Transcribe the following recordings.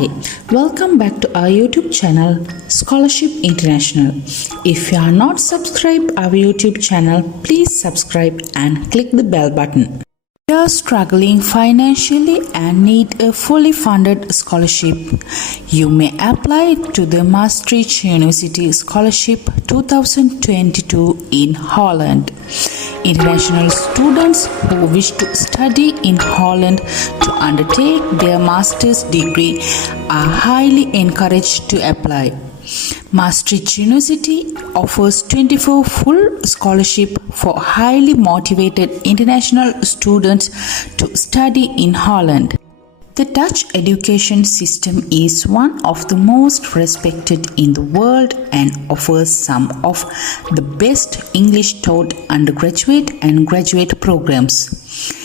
Hi, welcome back to our YouTube channel Scholarship International. If you are not subscribed our YouTube channel, please subscribe and click the bell button. You are struggling financially and need a fully funded scholarship. You may apply to the Maastricht University Scholarship 2022 in Holland. International students who wish to study in Holland to undertake their master's degree are highly encouraged to apply. Maastricht University offers 24 full scholarship for highly motivated international students to study in Holland. The Dutch education system is one of the most respected in the world and offers some of the best English taught undergraduate and graduate programs.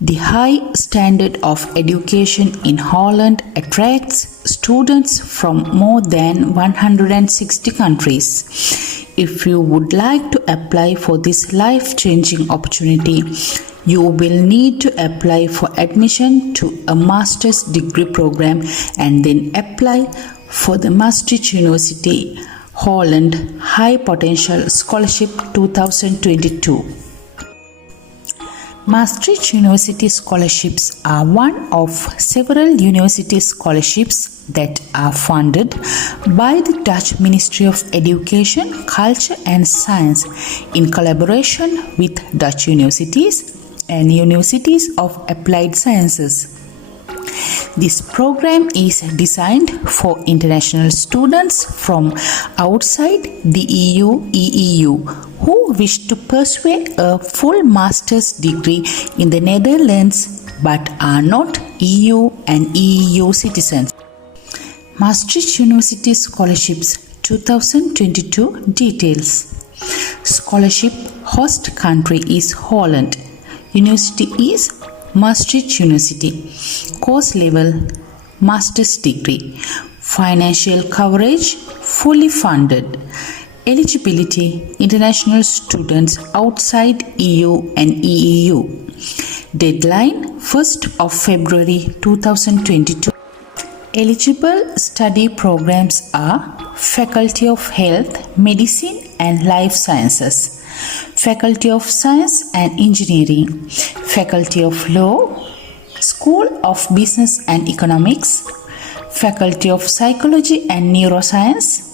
The high standard of education in Holland attracts students from more than 160 countries. If you would like to apply for this life-changing opportunity, you will need to apply for admission to a master's degree program and then apply for the Maastricht University Holland High Potential Scholarship 2022. Maastricht University scholarships are one of several university scholarships that are funded by the Dutch Ministry of Education, Culture and Science in collaboration with Dutch universities and universities of applied sciences. This program is designed for international students from outside the EU who wish to pursue a full master's degree in the Netherlands but are not EU and EEU citizens. Maastricht University Scholarships 2022 details. Scholarship host country is Holland. University is Maastricht University. Course level master's degree. Financial coverage fully funded. Eligibility international students outside EU and EEU. Deadline 1st of February 2022. Eligible study programs are Faculty of Health, Medicine and Life Sciences, Faculty of Science and Engineering, Faculty of Law, School of Business and Economics, Faculty of Psychology and Neuroscience,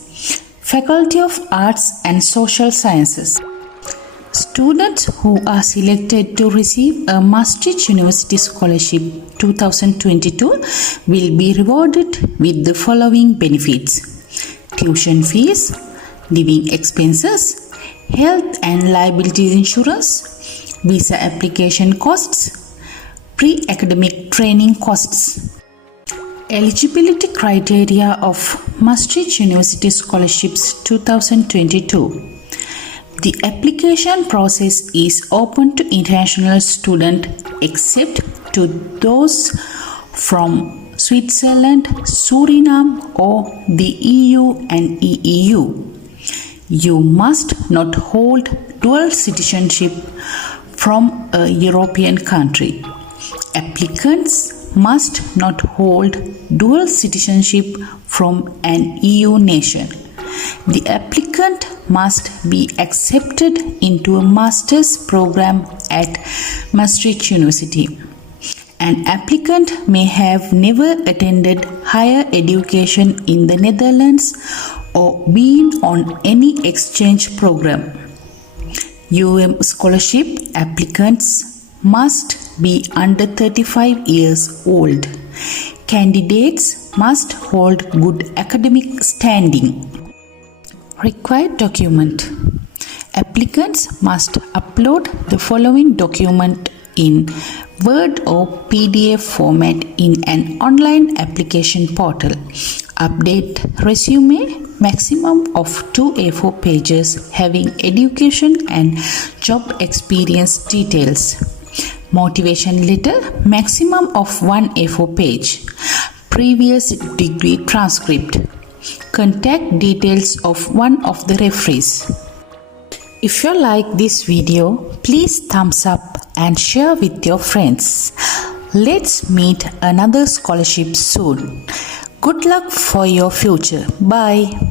Faculty of Arts and Social Sciences. Students who are selected to receive a Maastricht University Scholarship 2022 will be rewarded with the following benefits: tuition fees, living expenses, health and liability insurance, visa application costs, pre-academic training costs. Eligibility criteria of Maastricht University Scholarships 2022. The application process is open to international students except to those from Switzerland, Suriname or the EU and EEU. You must not hold dual citizenship from a European country. Applicants must not hold dual citizenship from an EU nation. The applicant must be accepted into a master's program at Maastricht University. An applicant may have never attended higher education in the Netherlands or been on any exchange program. scholarship applicants must be under 35 years old. Candidates must hold good academic standing. Required document. Applicants must upload the following document in Word or PDF format in an online application portal. Update resume, maximum of 2 A4 pages having education and job experience details. Motivation letter, maximum of 1 A4 page. Previous degree transcript. Contact details of one of the referees. If you like this video, please thumbs up and share with your friends. Let's meet another scholarship soon. Good luck for your future. Bye.